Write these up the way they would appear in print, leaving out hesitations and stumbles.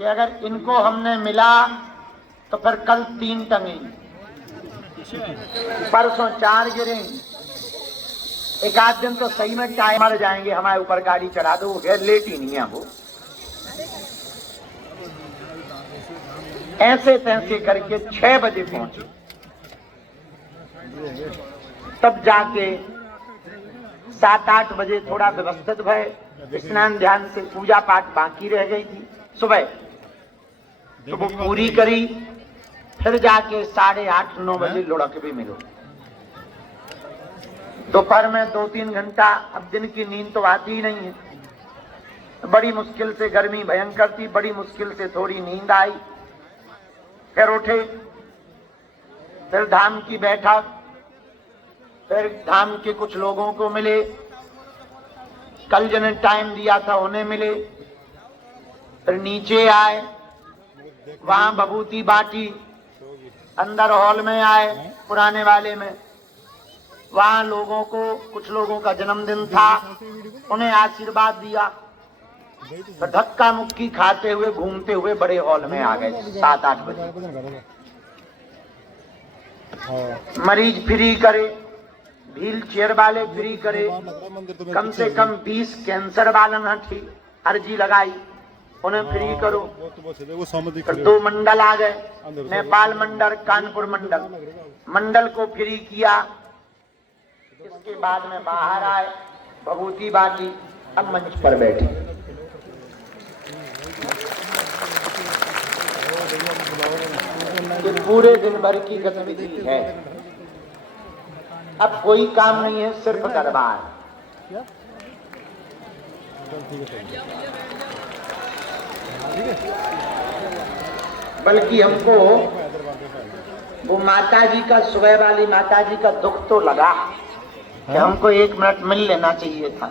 कि अगर इनको हमने मिला तो फिर कल 3 टंगेंगे, परसों 4 गिरेंगे, एक आध दिन तो सही में टाइम मर जाएंगे, हमारे ऊपर गाड़ी चढ़ा दो, वो लेट ही नहीं है वो। ऐसे तैसे करके 6 बजे पहुंचे, तब जाके 7-8 बजे थोड़ा व्यवस्थित भय, स्नान ध्यान से पूजा पाठ बाकी रह गई थी सुबह, तो वो पूरी करी। फिर जाके 8:30-9 बजे लुढ़क भी मिलो। दोपहर में 2-3 घंटा, अब दिन की नींद तो आती ही नहीं है, बड़ी मुश्किल से, गर्मी भयंकर थी, बड़ी मुश्किल से थोड़ी नींद आई। फिर उठे, फिर धाम की बैठक, फिर धाम के कुछ लोगों को मिले, कल जिन्हें टाइम दिया था उन्हें मिले। फिर नीचे आए, वहां भभूति बाटी, अंदर हॉल में आए पुराने वाले में, वहां लोगों को, कुछ लोगों का जन्मदिन था, उन्हें आशीर्वाद दिया। तो धक्का मुक्की खाते हुए घूमते हुए बड़े हॉल में आ गए 7-8 बजे। मरीज फ्री करे, व्हील चेयर वाले फ्री करे, कम से कम 20 कैंसर वाला थी, अर्जी लगाई उन्हें फ्री करो। फिर 2 मंडल आ गए, नेपाल मंडल, कानपुर मंडल, मंडल को फ्री किया। इसके बाद में बाहर आए, भभूति बाटी, अब मंच पर बैठे। ये पूरे दिन भर की गतिविधि है, अब कोई काम नहीं है, सिर्फ दरबार। बल्कि हमको वो माता जी का, सुबह वाली माता जी का दुख तो लगा कि हमको 1 मिनट मिल लेना चाहिए था,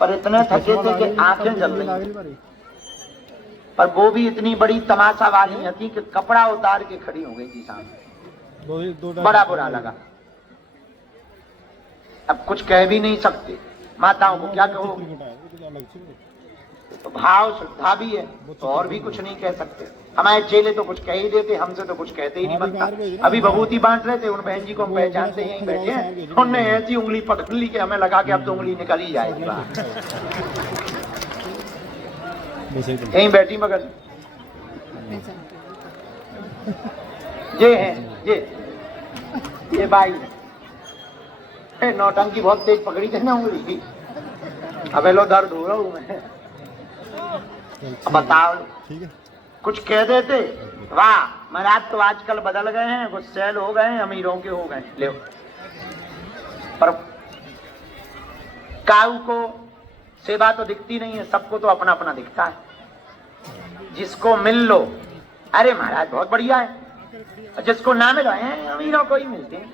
पर इतने थके थे कि आंखें जल रही। पर वो भी इतनी बड़ी तमाशा वाली थी कि कपड़ा उतार के खड़ी हो गई थी सामने, बड़ा बुरा लगा। अब कुछ कह भी नहीं सकते, माताओं को क्या कहो, तो भाव श्रद्धा भी है तो और भी कुछ नहीं कह सकते। हमारे चेले तो कुछ कह ही देते, हमसे तो कुछ कहते ही नहीं बनता। अभी भभूति बांट रहे थे, उन बहन जी को हम पहचानते यहीं बैठे हैं, उनने ऐसी उंगली पकड़ ली कि हमें लगा कि अब तो उंगली निकल ही जाएगी बाहर। यहीं बैठी मगर ये है, ये बाई नौटंकी बहुत तेज पकड़ी थी ना उंगली की, अब लो दर्द हो रहा हूं मैं। अब बताओ, कुछ कह देते, वाह महाराज तो आजकल बदल गए हैं, कुछ सैल हो गए हैं, अमीरों के हो गए, ले। पर काऊ को सेवा तो दिखती नहीं है, सबको तो अपना अपना दिखता है। जिसको मिल लो, अरे महाराज बहुत बढ़िया है, जिसको ना मिलो है, अमीरों को ही मिलते हैं।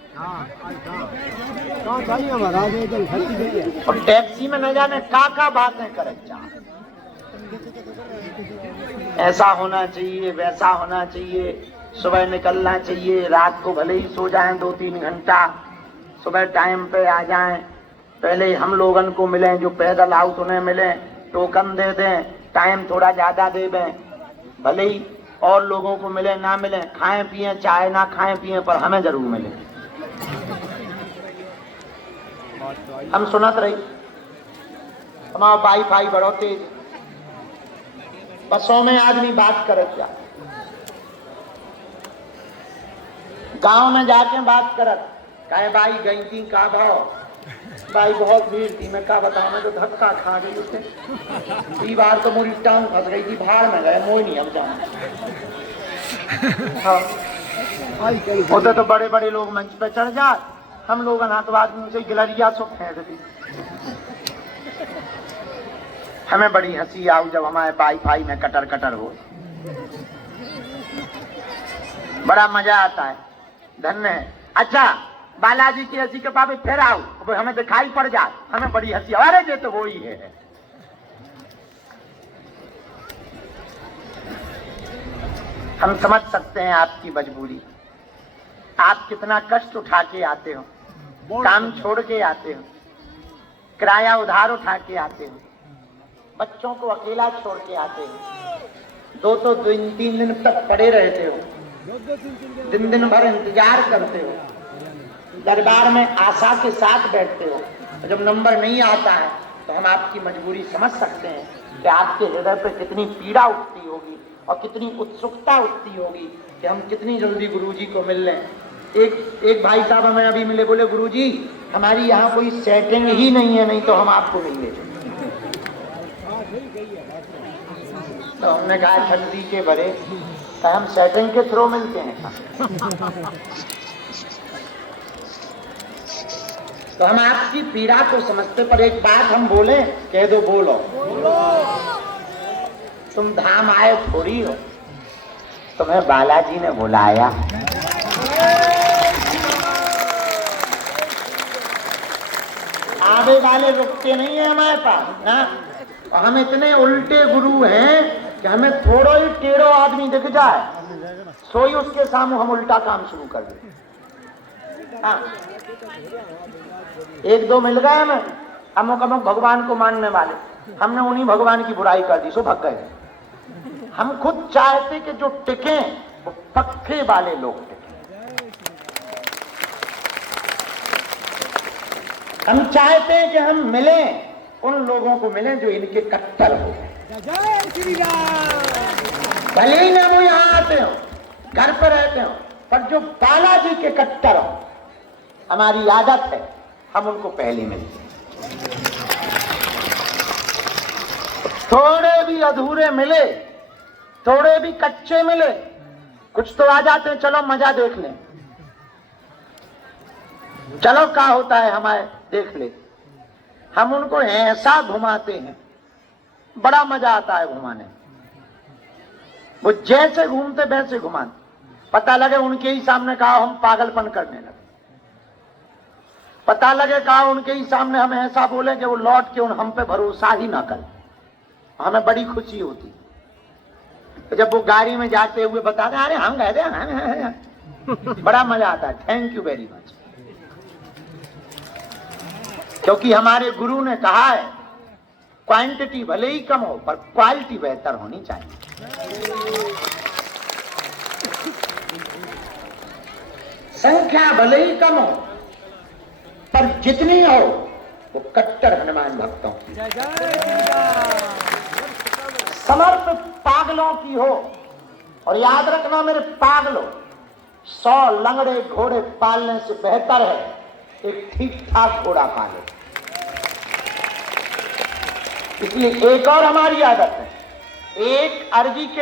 और टैक्सी में न जाने का बातें करे जा, ऐसा होना चाहिए, वैसा होना चाहिए, सुबह निकलना चाहिए, रात को भले ही सो जाएं 2-3 घंटा, सुबह टाइम पे आ जाएं, पहले हम लोगन को मिलें, जो पैदल आउट उन्हें मिलें, टोकन दे दें, टाइम थोड़ा ज्यादा दे दें, भले ही और लोगों को मिले ना मिले, खाएं पिए चाहे ना खाएं पिए, पर हमें जरूर मिले। हम सुनत रही, हमारा वाईफाई बड़ो तेज, बसों में आदमी बात करत जा, गांव में जाके बात करत, कहे भाई गई थी का भाव, भाई बहुत भीड़ थी, मैं क्या बताऊं, मैं तो धक्का खा गई उससे, 2 बार तो मेरी टांग फंस गई थी, भाड़ में गए, मोह नहीं हम जाना। होते तो बड़े बड़े लोग मंच पे चढ़ जाए, हम लोग अनाथवाद में उसे गिलरिया सो फेंक दी। हमें बड़ी हंसी आओ जब हमारे वाईफाई में कटर कटर हो, बड़ा मजा आता है, धन्य है। अच्छा बालाजी की हंसी के पापे फिर आओ, वो हमें दिखाई पड़ जाए, हमें बड़ी हंसी, अरे ये तो वो ही है। हम समझ सकते हैं आपकी मजबूरी, आप कितना कष्ट उठा के आते हो, काम छोड़ के आते हो, किराया उधार उठा के आते हो, बच्चों को अकेला छोड़ के आते हो, तो 2-3 दिन तक पड़े रहते हो, दिन भर इंतजार करते हो, दरबार में आशा के साथ बैठते हो। जब नंबर नहीं आता है तो हम आपकी मजबूरी समझ सकते हैं कि आपके हृदय पर कितनी पीड़ा उठती होगी और कितनी उत्सुकता उठती होगी कि हम कितनी जल्दी गुरुजी को मिल लें। एक भाई साहब हमें अभी मिले, बोले गुरुजी हमारी यहाँ कोई सेटिंग ही नहीं है, नहीं तो हम आपको मिल लेते। तो हमने कहा ठंडी के भरे हम सेटिंग के थ्रू मिलते हैं। तो हम आपकी पीड़ा को समझते, पर एक बात हम बोले, कह दो, बोलो। तुम धाम आए थोड़ी हो, तुम्हें बालाजी ने बुलाया। आगे वाले रुकते नहीं है हमारे पास ना। हम इतने उल्टे गुरु हैं कि हमें थोड़ा ही टेढ़ो आदमी दिख जाए, सोई उसके सामने हम उल्टा काम शुरू कर दें। हाँ, 1-2 मिल गए हमें अमुक भगवान को मानने वाले, हमने उन्हीं भगवान की बुराई कर दी, सो भग गए। हम खुद चाहते कि जो टिके वो पक्के वाले लोग टिके। हम चाहते हैं कि हम मिलें, उन लोगों को मिलें जो इनके कट्टर हो। भले ही ना वो यहाँ आते हो, घर पर रहते हो, पर जो बालाजी के कट्टर हो, हमारी आदत है हम उनको पहले मिलते हैं। थोड़े भी अधूरे मिले, थोड़े भी कच्चे मिले, कुछ तो आ जाते हैं, चलो मजा देख लें, चलो क्या होता है हमारे देख ले। हम उनको ऐसा घुमाते हैं, बड़ा मजा आता है घुमाने। वो जैसे घूमते वैसे घुमाते, पता लगे उनके ही सामने कहा हम पागलपन करने लगे, पता लगे कहा उनके ही सामने हम ऐसा बोले कि वो लौट के हम पे भरोसा ही ना करे। हमें बड़ी खुशी होती तो जब वो गाड़ी में जाते हुए बताते अरे हम गए थे, बड़ा मजा आता है। Thank you very much. क्योंकि हमारे गुरु ने कहा है क्वांटिटी भले ही कम हो पर क्वालिटी बेहतर होनी चाहिए। संख्या भले ही कम हो पर जितनी हो वो कट्टर हनुमान भक्तों की, समर्पित पागलों की हो। और याद रखना मेरे पागलों, 100 लंगड़े घोड़े पालने से बेहतर है एक ठीक ठाक घोड़ा पाले। इसलिए एक और हमारी आदत है, एक अर्जी के